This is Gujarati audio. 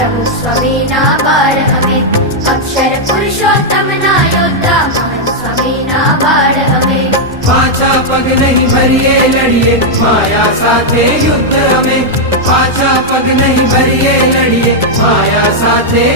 પ્રભુ સ્વામીના બાળ અમે, અક્ષર પુરુષોત્તમના યોદ્ધા મહંત સ્વામીના બાળ અમે. પાછા પગ નહીં ભરીએ લડીએ માયા સાથે યુદ્ધ અમે, પાછા પગ નહીં ભરીએ લડીએ માયા સાથે